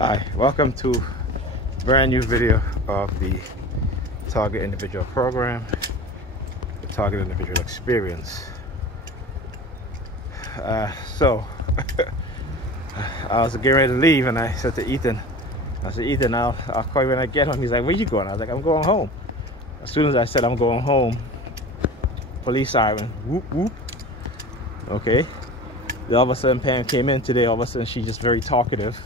Hi, welcome to a brand new video of the Target Individual Program, the Target Individual Experience. So I was getting ready to leave and I said to Ethan, Ethan, I'll call you when I get home. He's like, where you going? I was like, I'm going home. As soon as I said I'm going home, police siren, whoop, whoop. Okay. Then all of a sudden Pam came in today. All of a sudden she's just very talkative.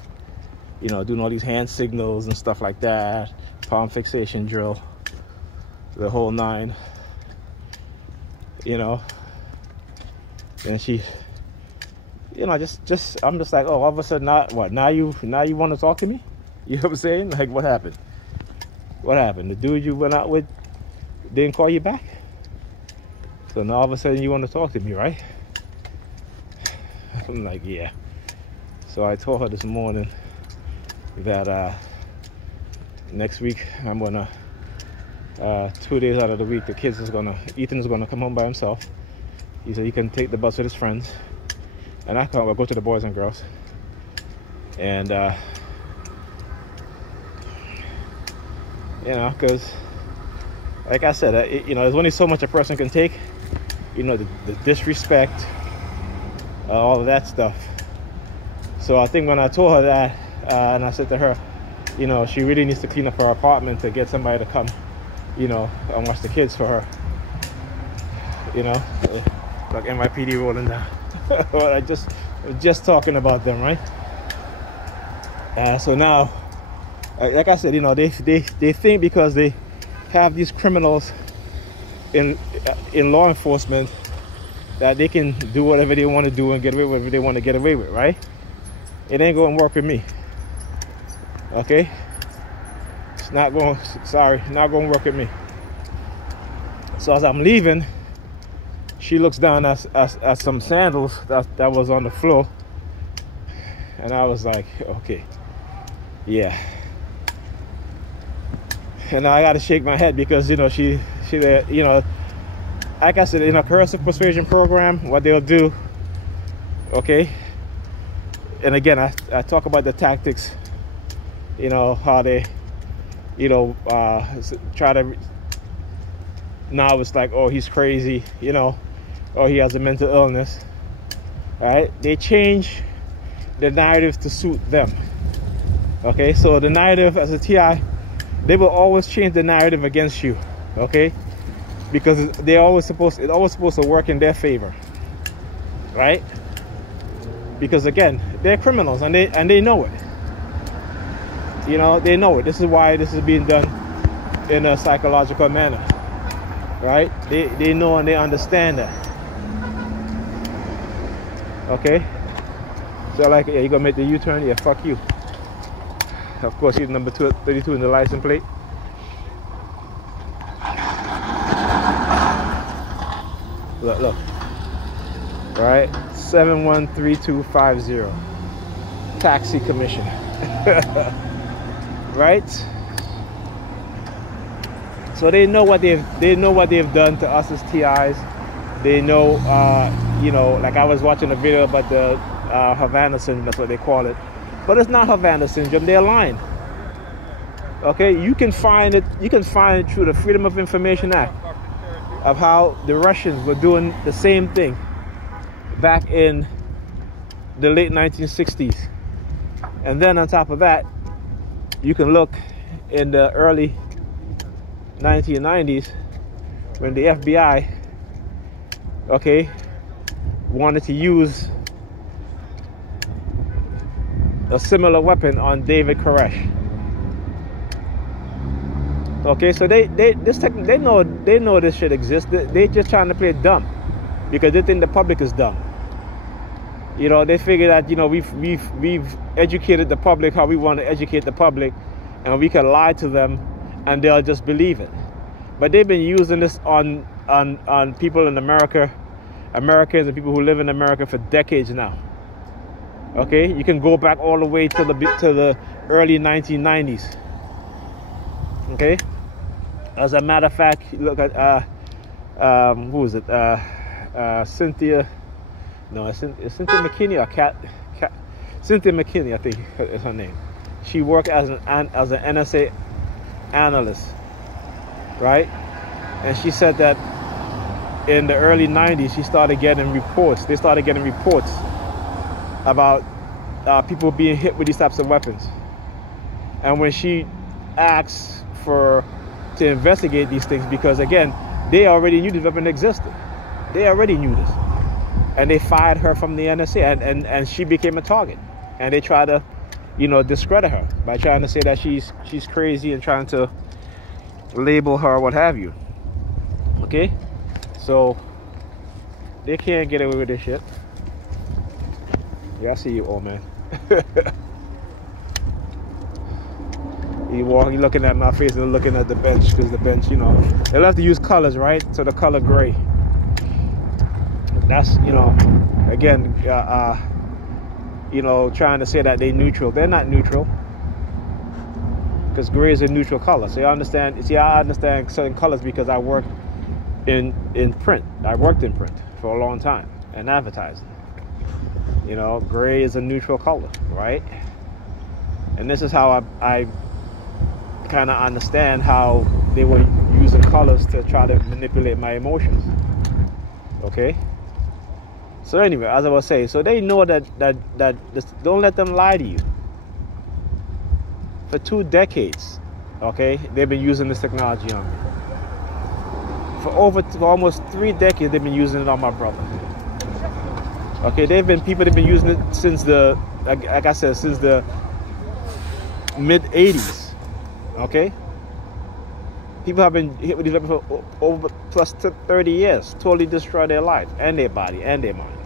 You know, doing all these hand signals and stuff like that, palm fixation drill, the whole nine, you know. And she, you know, I'm just like, oh, all of a sudden, now you want to talk to me? You know what I'm saying? Like, what happened? What happened? The dude you went out with didn't call you back? So now all of a sudden you want to talk to me, right? I'm like, yeah. So I told her this morning that next week I'm gonna 2 days out of the week Ethan's gonna come home by himself. He said he can take the bus with his friends and we'll go to the Boys and Girls. And you know, because like I said, you know, there's only so much a person can take. You know, the disrespect, all of that stuff. So I think when I told her that, and I said to her, you know, she really needs to clean up her apartment to get somebody to come, you know, and watch the kids for her. You know, like NYPD rolling down. I just talking about them, right? So now, like I said, you know, they think because they have these criminals in law enforcement that they can do whatever they want to do and get away with whatever they want to get away with, right? It ain't going to work with me. Okay? It's not going to work with me. So as I'm leaving, she looks down at some sandals that was on the floor. And I was like, okay, yeah. And I got to shake my head because, you know, she you know, like I said, in a Coercive Persuasion Program, what they'll do, okay? And again, I talk about the tactics, you know, how they, you know, try to, now it's like, oh, he's crazy, you know, or he has a mental illness, right? They change the narrative to suit them, okay? So the narrative as a TI, they will always change the narrative against you, okay? Because it's always supposed to work in their favor, right? Because again, they're criminals and they know it. You know, they know it. This is why this is being done in a psychological manner, right? They know and they understand that. Okay? So like, yeah, you gonna make the U-turn? Yeah, fuck you. Of course, he's number 32 in the license plate. Look. All right, 713250. Taxi commission. Right? So they know what they've done to us as TIs. They know, you know, like I was watching a video about the Havana syndrome. That's what they call it, but it's not Havana syndrome. They're lying. Okay, you can find it. You can find it through the Freedom of Information Act of how the Russians were doing the same thing back in the late 1960s. And then on top of that, you can look in the early 1990s when the FBI, okay, wanted to use a similar weapon on David Koresh. Okay, so they know this shit exists. They just trying to play dumb because they think the public is dumb. You know, they figure that, you know, we've educated the public how we want to educate the public, and we can lie to them and they'll just believe it. But they've been using this on people in America, Americans and people who live in America for decades now. Okay, you can go back all the way to the early 1990s. Okay, as a matter of fact, look at who is it? Cynthia. No, it's Cynthia McKinney or Cynthia McKinney, I think is her name. she worked as an NSA analyst, right? And she said that in the early 90s, she started getting reports. They started getting reports about people being hit with these types of weapons. And when she asked to investigate these things, because again, they already knew this weapon existed. They already knew this. And they fired her from the NSA, and she became a target. And they tried to, you know, discredit her by trying to say that she's crazy and trying to label her, what have you. Okay? So they can't get away with this shit. Yeah, I see you, old man. He looking at my face and looking at the bench, because the bench, you know, they'll have to use colors, right? So the color gray. That's, you know, again, you know, trying to say that they're neutral. They're not neutral, because gray is a neutral color. So you understand? See, I understand certain colors because I work in print. I worked in print for a long time and advertising. You know, gray is a neutral color, right? And this is how I kind of understand how they were using colors to try to manipulate my emotions. Okay? So anyway, as I was saying, so they know that this, don't let them lie to you. For 2 decades, okay, they've been using this technology on me. For almost 3 decades, they've been using it on my brother. Okay, they've been using it since the, like I said, since the mid 80s. Okay, people have been hit with these weapons for over plus 30 years, totally destroy their life and their body and their mind.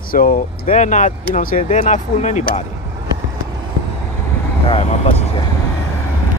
So they're not, you know what I'm saying, they're not fooling anybody.